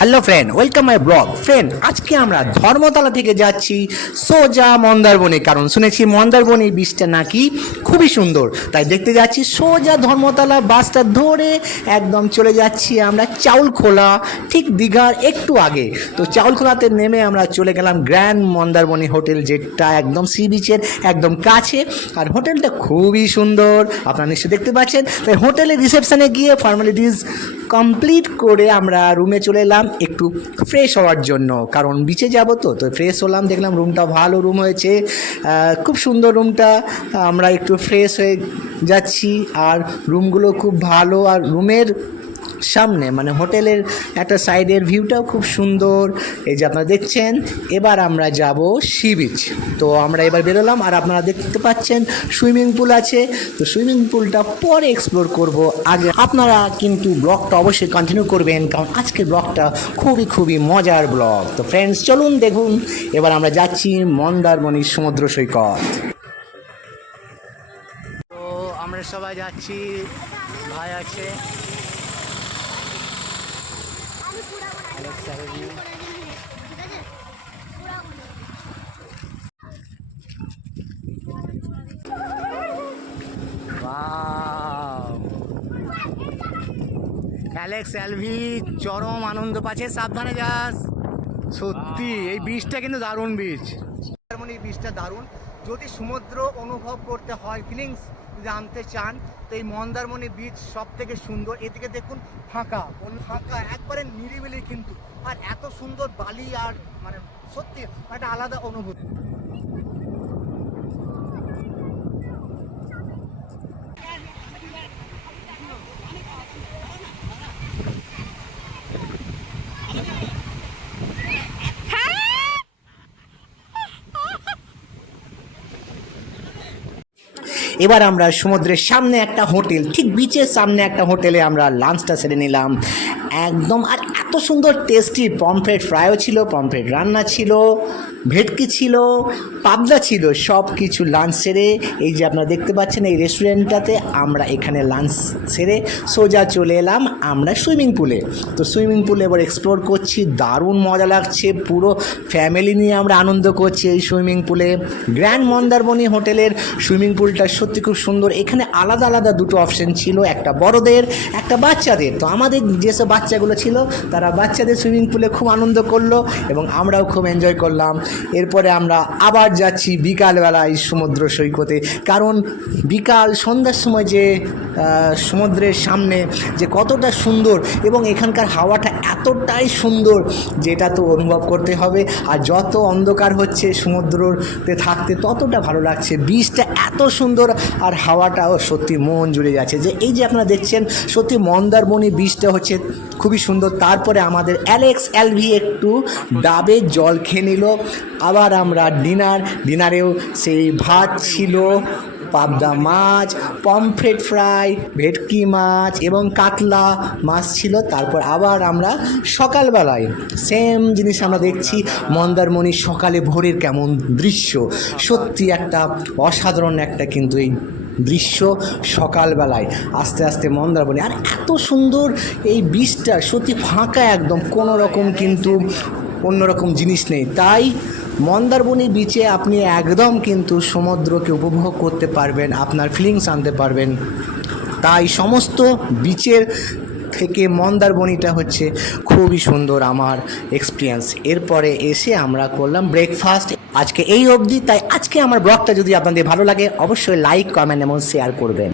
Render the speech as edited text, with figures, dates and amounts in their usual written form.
Hello friend, welcome my blog. Friend, আজকে আমরা ধর্মতলা থেকে যাচ্ছি সোজা মন্দারবনে, কারণ শুনেছি মন্দারবনে বীচটা নাকি খুবই সুন্দর, তাই দেখতে যাচ্ছি। সোজা ধর্মতলা বাসটা ধরে একদম চলে যাচ্ছি আমরা চাউলখোলা, ঠিক দীঘার একটু আগে। তো চাউলখোলাতে নেমে আমরা চলে গেলাম গ্র্যান্ড মন্দারবনী হোটেল, যেটা একদম সি বিচের একদম কাছে। আর হোটেলটা খুবই সুন্দর, আপনারা নিশ্চয়ই দেখতে পাচ্ছেন। তাই হোটেলের রিসেপশনে গিয়ে ফর্মালিটিস কমপ্লিট করে আমরা রুমে চলে এলাম একটু ফ্রেশ হওয়ার জন্য, কারণ বিচে যাবো। তো ফ্রেশ হলাম, দেখলাম রুমটা ভালো রুম হয়েছে, খুব সুন্দর রুমটা। আমরা একটু ফ্রেশ হয়ে যাচ্ছি, আর রুমগুলো খুব ভালো। আর রুমের সামনে মানে হোটেলের একটা সাইডের ভিউটাও খুব সুন্দর, এই যে আপনারা দেখছেন। এবার আমরা যাব সি বিচ। তো আমরা এবার বেরোলাম, আর আপনারা দেখতে পাচ্ছেন সুইমিং পুল আছে। তো সুইমিং পুলটা পরে এক্সপ্লোর করব, আগে আপনারা কিন্তু ব্লগটা অবশ্যই কন্টিনিউ করবেন, কারণ আজকের ব্লগটা খুবই মজার ব্লগ। তো ফ্রেন্ডস, চলুন দেখুন। এবার আমরা যাচ্ছি মন্দারমণি সমুদ্র সৈকত। তো আমরা সবাই যাচ্ছি, ভাই আছে, অ্যালেক্স এলভি চরম আনন্দ পাচ্ছে, সাবধানে যাস। সত্যি এই বীজটা কিন্তু দারুণ বীজ, এই বীজটা দারুণ। যদি সমুদ্র অনুভব করতে হয়, ফিলিংস যদি আনতে চান, তো এই মন্দারমণি বীচ সব থেকে সুন্দর। এদিকে দেখুন ফাঁকা একবারে নিরিবিলি, কিন্তু আর এত সুন্দর বালি, আর মানে সত্যি একটা আলাদা অনুভূতি। এবার আমরা সমুদ্রের সামনে একটা হোটেল, ঠিক বিচের সামনে একটা হোটেলে আমরা লাঞ্চটা সেরে নিলাম একদম। আর এত সুন্দর টেস্টি পমফ্রেট ফ্রাইও ছিল, পমফ্রেট রান্না ছিল, ভেটকি ছিল, পাবদা ছিল, সব কিছু লাঞ্চ সেরে এই যে আপনারা দেখতে পাচ্ছেন এই রেস্টুরেন্টটাতে আমরা এখানে লাঞ্চ সেরে সোজা চলে এলাম আমরা সুইমিং পুলে। তো সুইমিং পুলে এবার এক্সপ্লোর করছি, দারুণ মজা লাগছে, পুরো ফ্যামিলি নিয়ে আমরা আনন্দ করছি এই সুইমিং পুলে। গ্র্যান্ড মন্দারমণি হোটেলের সুইমিং পুলটা সত্যি খুব সুন্দর। এখানে আলাদা দুটো অপশন ছিল, একটা বড়দের, একটা বাচ্চাদের। তো আমাদের যেসব বাচ্চাগুলো ছিল তারা বাচ্চাদের সুইমিং পুলে খুব আনন্দ করলো, এবং আমরাও খুব এনজয় করলাম। এরপরে আমরা আবার যাচ্ছি বিকালবেলায় সমুদ্র সৈকতে, কারণ বিকাল সন্ধ্যার সময় যে সমুদ্রের সামনে যে কতটা সুন্দর, এবং এখানকার হাওয়াটা এতটাই সুন্দর যেটা তো অনুভব করতে হবে। আর যত অন্ধকার হচ্ছে সমুদ্রতে থাকতে ততটা ভালো লাগছে, বীচটা এত সুন্দর, আর হাওয়াটাও সত্যি মন জুড়ে যাচ্ছে। যে এই যে আপনারা দেখছেন, সত্যি মন্দারমণি বীচটা হচ্ছে খুবই সুন্দর। তারপরে আমাদের অ্যালেক্স এলভি একটু ডাবে জল খেয়ে নিল। আবার আমরা ডিনারেও সেই ভাত ছিল, পাবদা মাছ, পমফ্রেট ফ্রাই, ভেটকি মাছ এবং কাতলা মাছ ছিল। তারপর আবার আমরা সকালবেলায় সেম জিনিস আমরা দেখছি, মন্দারমণি সকালে ভোরের কেমন দৃশ্য, সত্যি একটা অসাধারণ একটা কিন্তু এই দৃশ্য সকালবেলায় আস্তে আস্তে মন্দারমণি। আর এত সুন্দর এই বীচটা, সত্যি ফাঁকা একদম, কোনো রকম কিন্তু অন্যরকম জিনিস নেই। তাই মন্দারমণি বিচে আপনি একদম কিন্তু সমুদ্রকে উপভোগ করতে পারবেন, আপনার ফিলিংস আনতে পারবেন। তাই সমস্ত বিচের থেকে মন্দারমণিটা হচ্ছে খুবই সুন্দর আমার এক্সপিরিয়েন্স। এরপরে এসে আমরা করলাম ব্রেকফাস্ট। আজকে এই অবধি। তাই আজকে আমার ব্লগটা যদি আপনাদের ভালো লাগে, অবশ্যই লাইক, কমেন্ট এবং শেয়ার করবেন।